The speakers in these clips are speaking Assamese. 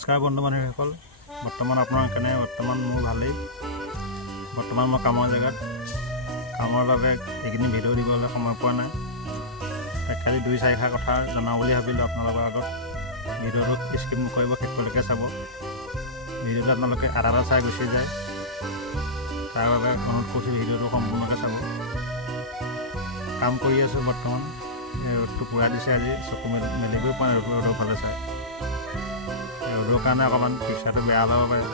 নমস্কাৰ বন্ধু বান্ধৱীসকল, বৰ্তমান আপোনাৰ কাৰণে মোৰ ভালেই। বৰ্তমান মই কামৰ জেগাত, কামৰ বাবে এইখিনি ভিডিঅ' দিবলৈ সময় পোৱা নাই। খালি 2-4 কথা জনাওঁ বুলি ভাবিলোঁ আপোনালোকৰ আগত। ভিডিঅ'টো স্কিপ নকৰিব, শেষলৈকে চাব। ভিডিঅ'টো আপোনালোকে আধা চাই গুচি যায়, তাৰ বাবে অনুৰোধ কৰিছোঁ ভিডিঅ'টো সম্পূৰ্ণকৈ চাব। কাম কৰি আছোঁ বৰ্তমান। ৰ'দটো পূৰা দিছে আজি, চকু মেলিবই পৰা নাই ৰ'দৰ ফালে চাই। ৰ'দৰ কাৰণে অকণমান পিকচাৰটো বেয়া ল'ব পাৰে।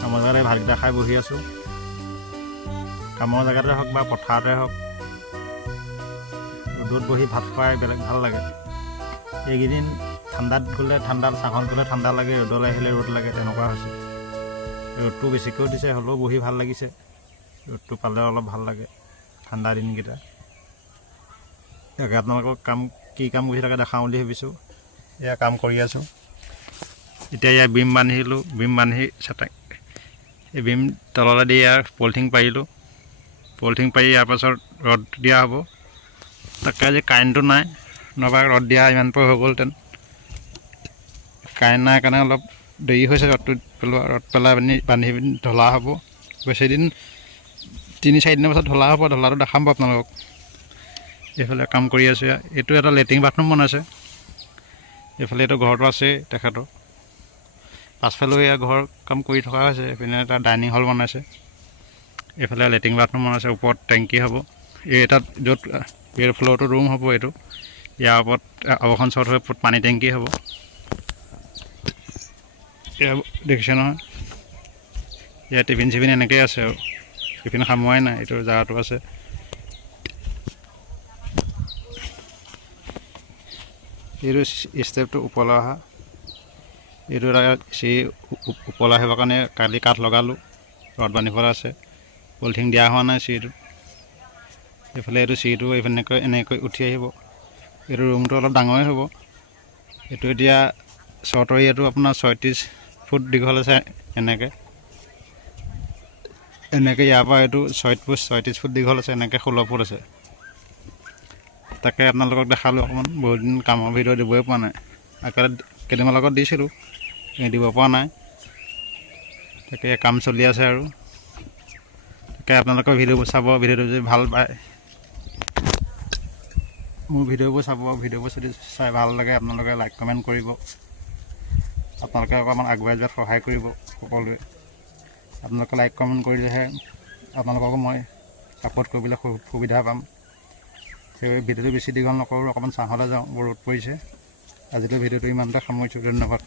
কামৰ জেগাতে ভাতকেইটা খাই বহি আছোঁ। কামৰ জেগাতে হওক বা পথাৰতে হওক, ৰ'দত বহি ভাত খুৱাই বেলেগ ভাল লাগে। এইকেইদিন ঠাণ্ডাত গ'লে ঠাণ্ডা, ছাঁত গ'লে ঠাণ্ডা লাগে, ৰ'দলৈ আহিলে ৰ'দ লাগে, তেনেকুৱা হৈছে। ৰ'দটো বেছিকৈও দিছে, হ'লেও বহি ভাল লাগিছে। ৰ'দটো পালে অলপ ভাল লাগে ঠাণ্ডা দিনকেইটা। তাকে আপোনালোকক কি কাম কৰি থাকে দেখাওঁ বুলি ভাবিছোঁ। এয়া কাম কৰি আছোঁ। এতিয়া ইয়াৰ বিম বান্ধিলোঁ, বিম বান্ধি এই বিম তললৈ দি ইয়াৰ পলিথিন পাৰিলোঁ। পলিথিন পাৰি ইয়াৰ পাছত ৰদ দিয়া হ'ব। তাকে আজি কাৰেণ্টটো নাই, নহ'বা ৰদ দিয়া ইমান পৰ হৈ গ'লহেঁতেন। কাৰেণ্ট নাই কাৰণে অলপ দেৰি হৈছে। ৰদ পেলাই বান্ধি পিনি ঢলা হ'ব। বেছিদিন 3-4 দিনৰ পাছত ঢলা হ'ব। ঢলাটো দেখাম বাৰু আপোনালোকক। এইফালে কাম কৰি আছোঁ। এইটো এটা লেট্ৰিন বাথৰুম বনাইছে। এইফালে এইটো ঘৰটো আছে তেখেতৰ। পাছফালেও এয়া ঘৰ কাম কৰি থকা হৈছে। এইপিনে এটা ডাইনিং হল বনাইছে। এইফালে লেট্ৰিন বাথৰুম বনাইছে। ওপৰত টেংকি হ'ব। এই তাত য'ত এই ফ্ল'ৰটো ৰুম হ'ব। এইটো ইয়াৰ ওপৰত আৱখন চট হৈ ওপৰত পানী টেংকি হ'ব। এয়া দেখিছে নহয়, ইয়াত টিফিন চিফিন এনেকৈয়ে আছে আৰু টিফিন সামোৱাই নাই। এইটো জেগাটো আছে। এইটো ষ্টেপটো ওপৰলৈ অহা। এইটো এটা ওপৰলৈ আহিবৰ কাৰণে কালি কাঠ লগালোঁ। ৰদ বান্ধিবলৈ আছে। পলিথিন দিয়া হোৱা নাই চিৰিটোত। এইফালে এইটো চিৰিটো এনেকৈ উঠি আহিব। এইটো ৰুমটো অলপ ডাঙৰেই হ'ব। এইটো এতিয়া চৰ্টৰ এৰিয়াটো আপোনাৰ 36 ফুট দীঘল আছে। এনেকৈ ইয়াৰ পৰা এইটো 36 ফুট দীঘল আছে। এনেকৈ 16 ফুট আছে। তাকে আপোনালোকক দেখালোঁ অকণমান। বহুত দিন কামৰ ভিডিঅ' দিবই পৰা নাই। কেইদিনমানৰ লগত দিছিলোঁ, দিব পৰা নাই। তাকে কাম চলি আছে আৰু। তাকে আপোনালোকৰ ভিডিঅ'বোৰ চাব। ভিডিঅ'টো যদি ভাল পায়, মোৰ ভিডিঅ'বোৰ চাব। ভিডিঅ'বোৰ যদি চাই ভাল লাগে, আপোনালোকে লাইক কমেণ্ট কৰিব। আপোনালোকে অকণমান আগুৱাই যোৱাত সহায় কৰিব সকলোৱে। আপোনালোকে লাইক কমেণ্ট কৰিলেহে আপোনালোককো মই ছাপোৰ্ট কৰিবলৈ সুবিধা পাম। সেই ভিডিঅ'টো বেছি দীঘল নকৰোঁ, অকণমান ছাঁহলৈ যাওঁ। বৰ ৰ'দ পৰিছে। আজিলৈ ভিডিঅ'টো ইমানতে সামৰিছোঁ। ধন্যবাদ।